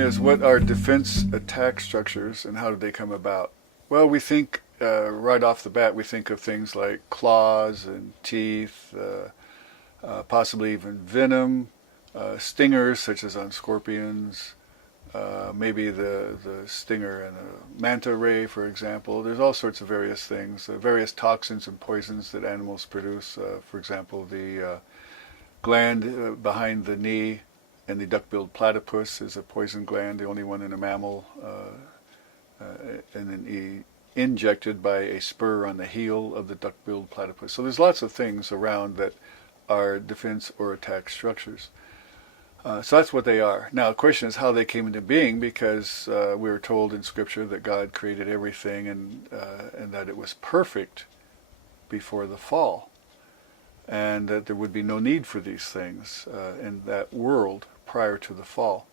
is, what are defense attack structures and how did they come about? Well, we think right off the bat, we think of things like claws and teeth, possibly even venom, stingers such as on scorpions, maybe the stinger and a manta ray, for example. There's all sorts of various things, various toxins and poisons that animals produce. For example, the gland behind the knee in the duck-billed platypus is a poison gland, the only one in a mammal, and then injected by a spur on the heel of the duck-billed platypus. So there's lots of things around that are defense or attack structures. So that's what they are. Now the question is how they came into being, because we were told in Scripture that God created everything and that it was perfect before the fall, and that there would be no need for these things in that world prior to the fall.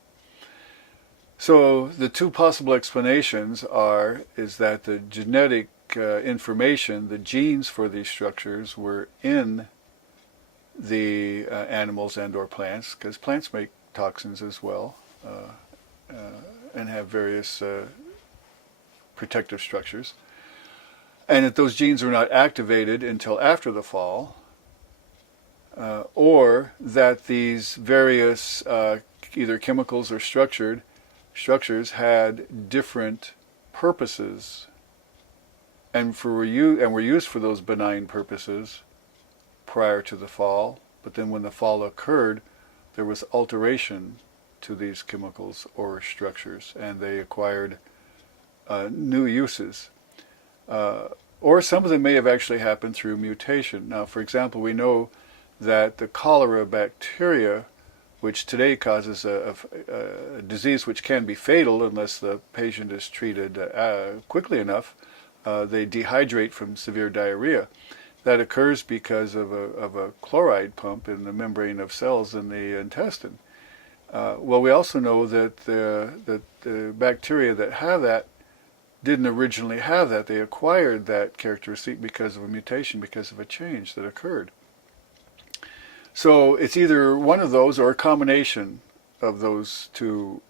So the two possible explanations is that the genetic information, the genes for these structures, were in the animals and or plants, because plants make toxins as well and have various protective structures, and that those genes were not activated until after the fall, or that these various either chemicals or structures had different purposes and were used for those benign purposes prior to the fall, but then when the fall occurred, there was alteration to these chemicals or structures, and they acquired new uses. Or some of them may have actually happened through mutation. Now, for example, we know that the cholera bacteria, which today causes a disease which can be fatal unless the patient is treated quickly enough, they dehydrate from severe diarrhea. That occurs because of a chloride pump in the membrane of cells in the intestine. Well, we also know that the bacteria that have that didn't originally have that. They acquired that characteristic because of a mutation, because of a change that occurred. So it's either one of those or a combination of those two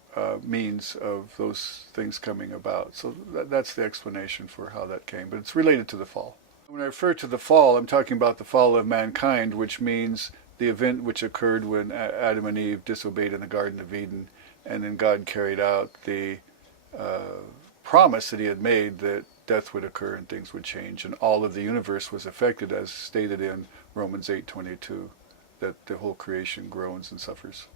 means of those things coming about. So that's the explanation for how that came, but it's related to the fall. When I refer to the fall, I'm talking about the fall of mankind, which means the event which occurred when Adam and Eve disobeyed in the Garden of Eden, and then God carried out the promise that he had made that death would occur and things would change, and all of the universe was affected, as stated in Romans 8:22, that the whole creation groans and suffers.